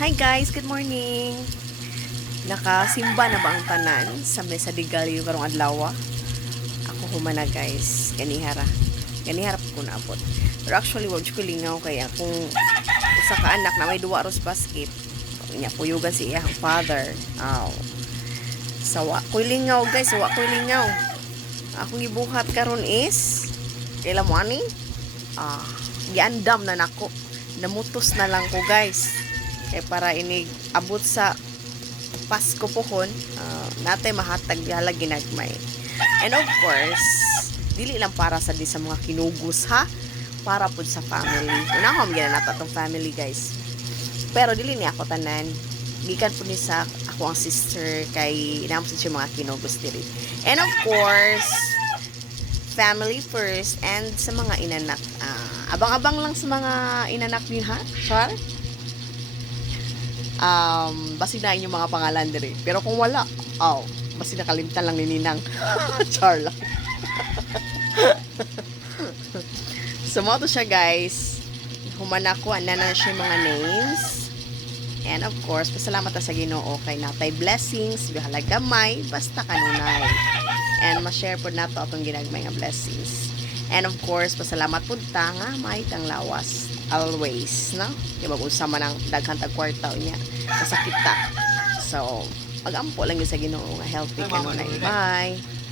Hi guys, good morning. Nakasimba na ba ang tanan sa mesa de Gallo karong adlaw? Ako humana guys, ganihara. Ganihara ko na abot. Pero actually wag ko lingaw kay akong usa ka anak na may duwa ros basket. Nya puyugan si iyang father. Sawa ko lingaw guys, sawa ko lingaw. Akong gibuhat karon is kailan mo ani? Giandam na nako. Namutos na lang ko guys. Kaya para inig abot sa Pasko pohon, natay mahatag halag ginagmay. And of course, dili lang para sa di sa mga kinugos ha, para pud sa family. Unahom gyud nata tong family guys. Pero dili ni ako tanan. Gikan pud ni sa ako ang sister kay inamo siya mga kinugos diri. And of course, family first and sa mga inanak. Abang-abang lang sa mga inanak niyo ha, Char? Basi na yung mga pangalan diri. Pero kung wala, basi nakalimtan lang ni Ninang. Char lang. So, mo to siya guys. Humana ko, na siya mga names. And of course, pasalamat ta sa Ginoo kay natay blessings, bihala gamay, basta kanunay. And ma-share po nato atong ginagmay nga blessings. And of course, pasalamat po ta nga may tang lawas always, no? Di ba kung sama ng daghang tagkwarta niya masakit ta. So, pag-ampo lang yun sa Ginoo nga healthy kanunay. Bye!